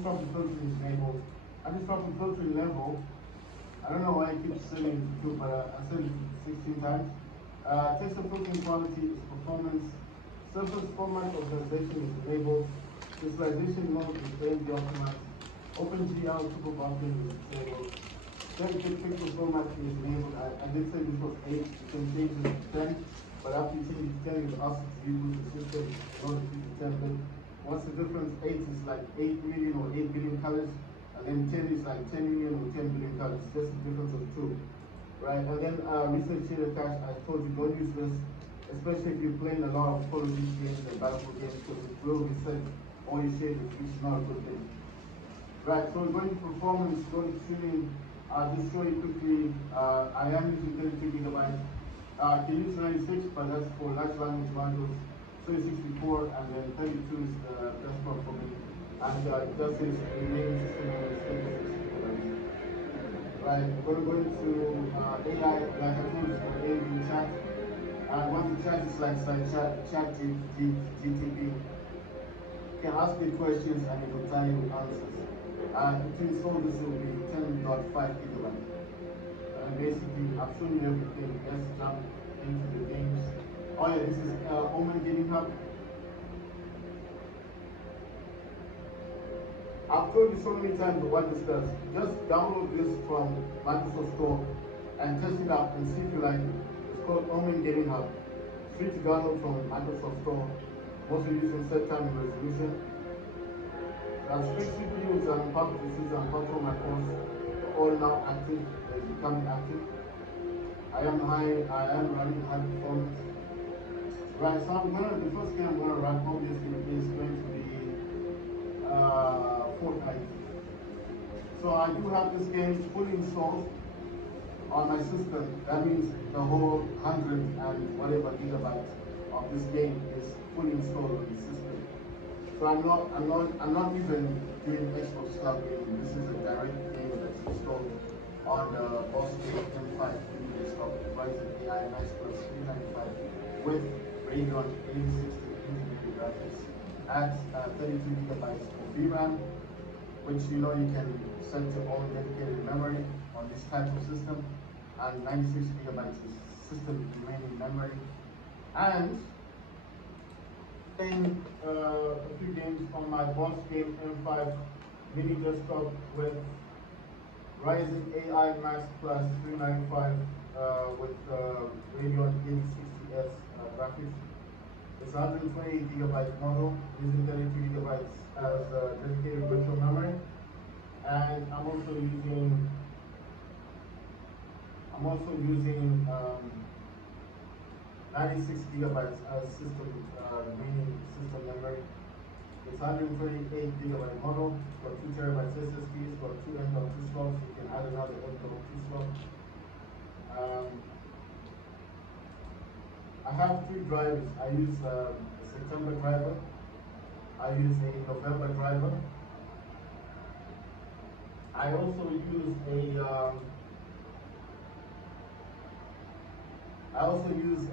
anisotropic filtering is enabled. Anisotropic filtering level, I don't know why I keep saying it to 2, but I said it 16 times. Texture filtering quality is performance. Surface format organization is enabled. Visualization mode is AMD optimized. OpenGL triple bumping is disabled. Dedicated pixel formatting is enabled. I did say this was 8. You can change it to 10, but after you change it to 10, you will ask to use the system in order to keep it 10 bit. What's the difference? 8 is like 8 million or 8 billion colors, and then 10 is like 10 million or 10 billion colors. It's just a difference of 2. Right? And then research shader cache, I told you don't use this, especially if you're playing a lot of Call of Duty games and Battlefield games, because it will reset all your shaders, which is not a good thing. Right, so we're going to performance, go to tuning. I'll just show you quickly. I am using 32 gigabytes. I can use 96, but that's for large language modules. 64 and then 32 is the best one for me. And it does say remaining system memory is 36 gigabytes. Right, we're going to go into AI, like I told you, for AMD chat. And what the chat is like chat GTP. You can ask me questions and it will tell you answers. To install this will be 10.5 gigabytes. And basically, I've shown you everything. Let's jump into the games. Oh yeah, this is Omen Gaming Hub. I've told you so many times what this does. Just download this from Microsoft Store and test it out and see if you like it. It's called Omen Gaming Hub. It's free to download from Microsoft Store. Also using set time and resolution. I've switched CPUs and part of the system and part of my course. All now active, they're becoming active. I am running high performance. Right, so the first game I'm gonna run obviously is going to be Fortnite. So I do have this game fully installed on my system. That means the whole 100 and whatever gigabytes of this game is fully installed on the system. So I'm not even doing Xbox Cloud gaming. This is a direct game that's installed on the Boss Game M5 desktop Ryzen AI Max Plus 395 with Radeon 8060 integrated graphics at 32 gigabytes of VRAM, which you can set your own dedicated memory on this type of system, and 96 gigabytes is system remaining memory, and playing a few games on my Boss Game M5 mini desktop with Ryzen AI Max Plus 395 with Radeon 8060S graphics. It's 128 gigabyte model using 32 gigabytes as dedicated virtual memory, and I'm also using 96 gigabytes as remaining system memory. It's 128 gigabyte model. It's got 2 terabytes SSD. It's got 2 M.2 slots. You can add another M.2 slot. I have 3 drivers. I use a September driver. I use a November driver. I also use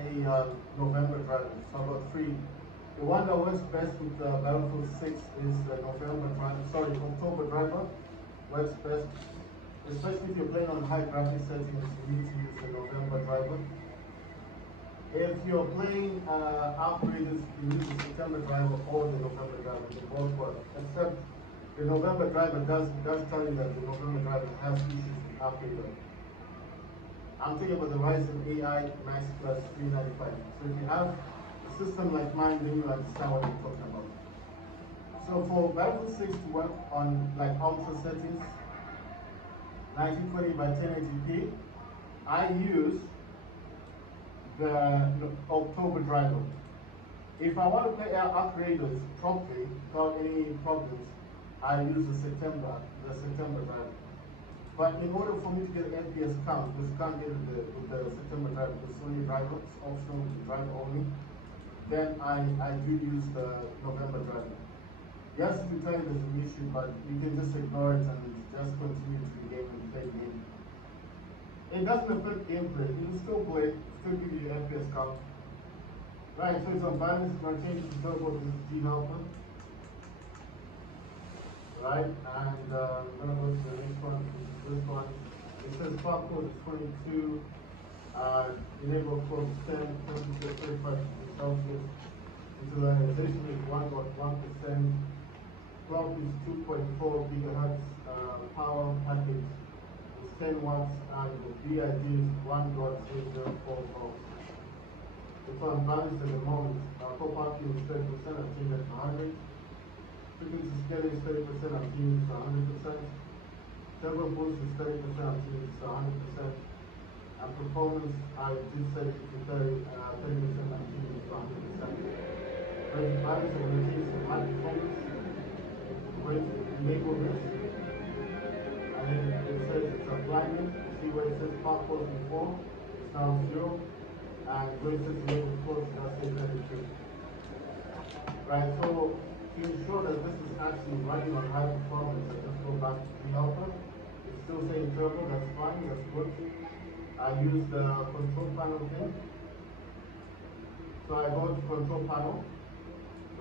a November driver. So I've got 3. The one that works best with Battlefield 6 is the October driver. Works best, especially if you're playing on high graphics settings. You need to use the November driver. If you're playing upgraders, you use the September driver or the November driver. They both work, except the November driver does tell you that the November driver has issues with upgrader. I'm thinking about the Ryzen AI Max Plus 395. So if you have a system like mine, then you understand what I'm talking about. So for Battlefield 6 to work on like ultra settings, 1920 by 1080p, I use the October driver. If I want to play upgraders properly without any problems, I use the September driver. But in order for me to get an FPS count, because you can't get it with the September driver, because it's only driver, it's optional, the driver only, then I do use the November driver. Yes, to tell you there's an issue, but you can just ignore it and just continue to the game and play the game. It doesn't affect gameplay, you can still play, still give you an FPS count. Right, so it's on balance, I'm going to change the turbo to G helper. right? And I'm gonna go to the next one, which is this one. It says spark code is 22, enable code is 10, temperature 35 degrees Celsius, utilization is 1.1%, clock is 2.4 gigahertz, power package is 10 watts, and the VID is 1.004 volts. It's on balance at the moment. Core parking is 30%, I've changed that to 100. Frequency scaling is 30%, I'm changing it to 100%. Turbo boost is 30%, I'm changing it to 100%. And performance, I did set it to 30%, I'm changing it to 100%. Raise balance, I'm going to change it to high performance. Going to enable this. And then it says it's a blinding. You see where it says power code before, it's now 0. And where it says enable code, it's now says 32. Right, so to ensure that this is actually running on high performance, I just go back to the helper. It's still saying turbo, that's fine, that's good. I use the control panel pin. So I go to control panel.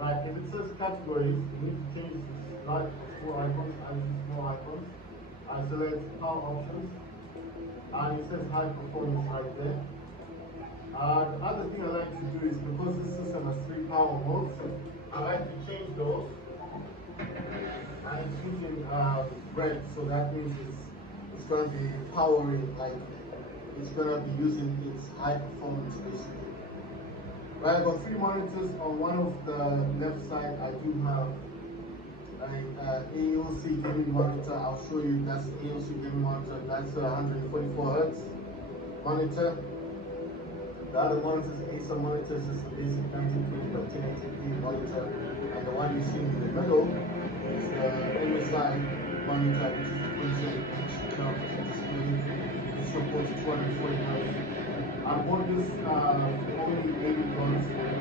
Right, if it says categories, you need to change to large or small icons. I use small icons. I select power options. And it says high performance right there. The other thing I like to do is, because this system has 3 power modes, I like to change those. And it's using red, so that means it's going to be powering, like it's going to be using its high performance basically. Right, I've got 3 monitors. On one of the left side, I do have an AOC gaming monitor. I'll show you, that's the AOC gaming monitor. That's a 144 Hz monitor. The other monitor is Acer monitor. This is the basic 1920x1080 monitor. And the one you see in the middle is the MSI monitor, which is the 27-inch display. It supports 240 Hz. I bought this only $80,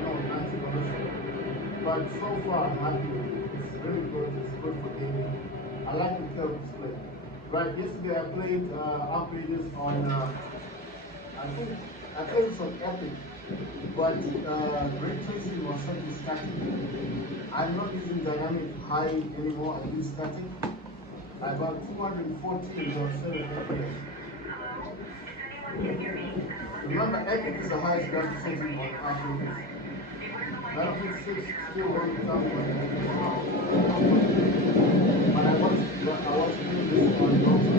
no, $90. But so far I'm happy with it. It's really good, it's good for gaming. I like the curved display. Right, yesterday I played upgraders on, I think, I played some Epic, but ray tracing was something static. I'm not using dynamic high anymore, I use static. I got 214 on 7 FPS. Remember, Epic is the highest graphics setting on upgraders. Battlefield 6 still runs down on but I was doing this on local.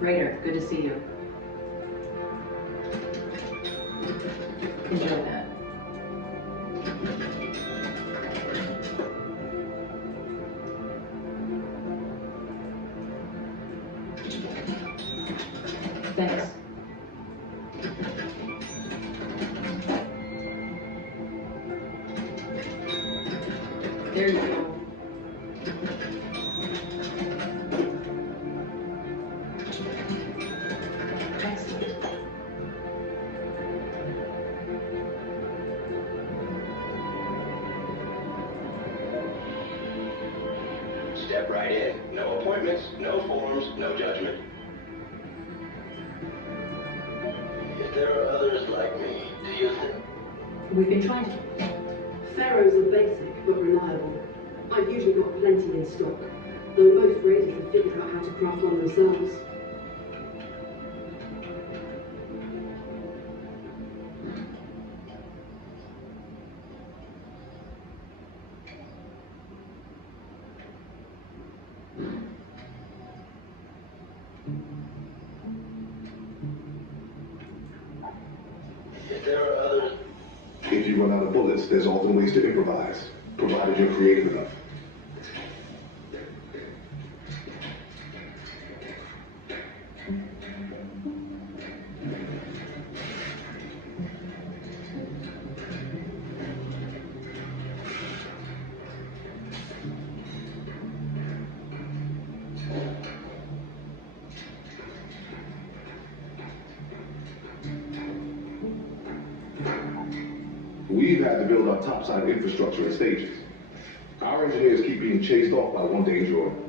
Raider, good to see you. Enjoy that. Thanks. There you go. Excellent. Step right in. No appointments, no forms, no judgment. If there are others like me, do you think? We've been trying to... Pharaohs are basic but reliable. I've usually got plenty in stock, though most raiders have figured out how to craft one themselves. If there are others... If you run out of bullets, there's often ways to improvise, provided you're creative enough. We've had to build our topside infrastructure in stages. Our engineers keep being chased off by one day droid.